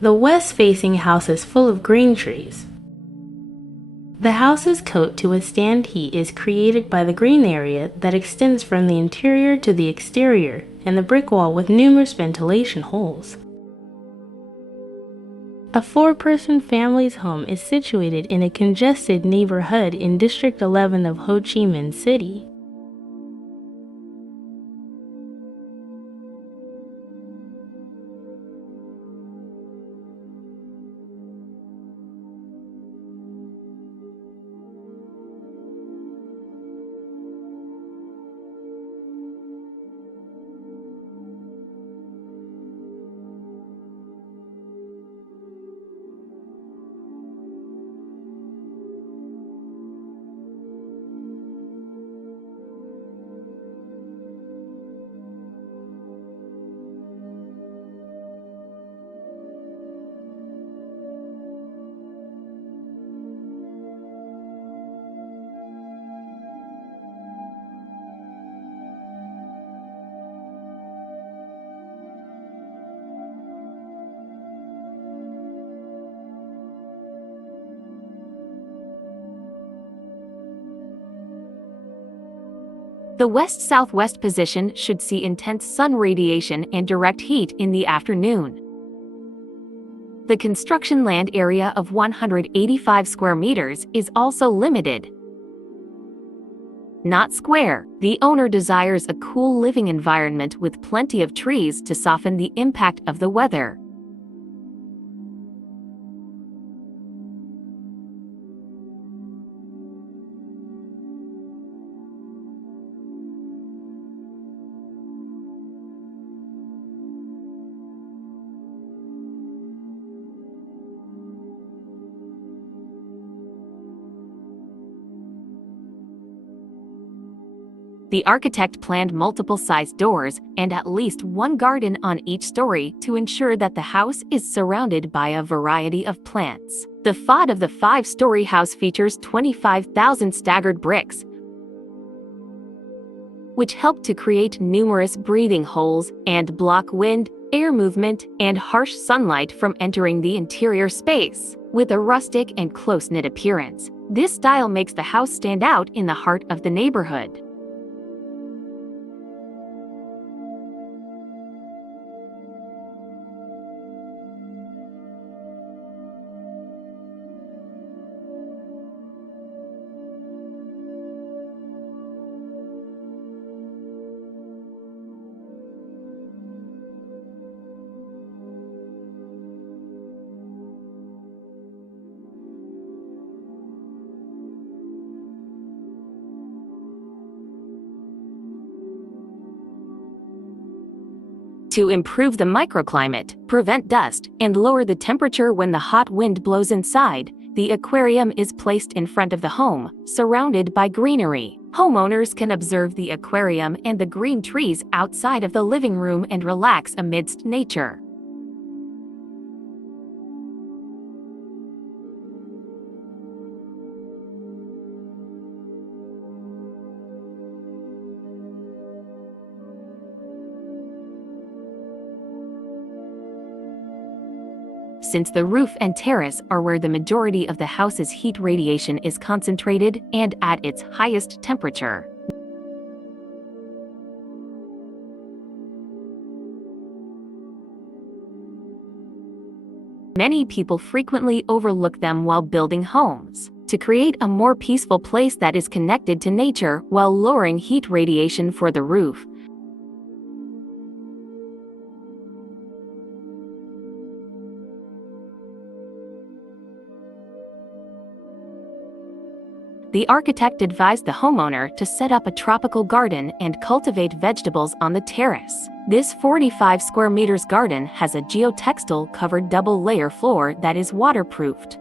The west-facing house is full of green trees. The house's coat to withstand heat is created by the green area that extends from the interior to the exterior and the brick wall with numerous ventilation holes. A 4-person family's home is situated in a congested neighborhood in District 11 of Ho Chi Minh City. The west-southwest position should see intense sun radiation and direct heat in the afternoon. The construction land area of 185 square meters is also limited. Not square, the owner desires a cool living environment with plenty of trees to soften the impact of the weather. The architect planned multiple-sized doors and at least one garden on each story to ensure that the house is surrounded by a variety of plants. The facade of the 5-story house features 25,000 staggered bricks, which help to create numerous breathing holes and block wind, air movement, and harsh sunlight from entering the interior space. With a rustic and close-knit appearance, this style makes the house stand out in the heart of the neighborhood. To improve the microclimate, prevent dust, and lower the temperature when the hot wind blows inside, the aquarium is placed in front of the home, surrounded by greenery. Homeowners can observe the aquarium and the green trees outside of the living room and relax amidst nature. Since the roof and terrace are where the majority of the house's heat radiation is concentrated and at its highest temperature, many people frequently overlook them while building homes. To create a more peaceful place that is connected to nature while lowering heat radiation for the roof, the architect advised the homeowner to set up a tropical garden and cultivate vegetables on the terrace. This 45 square meters garden has a geotextile covered double-layer floor that is waterproofed.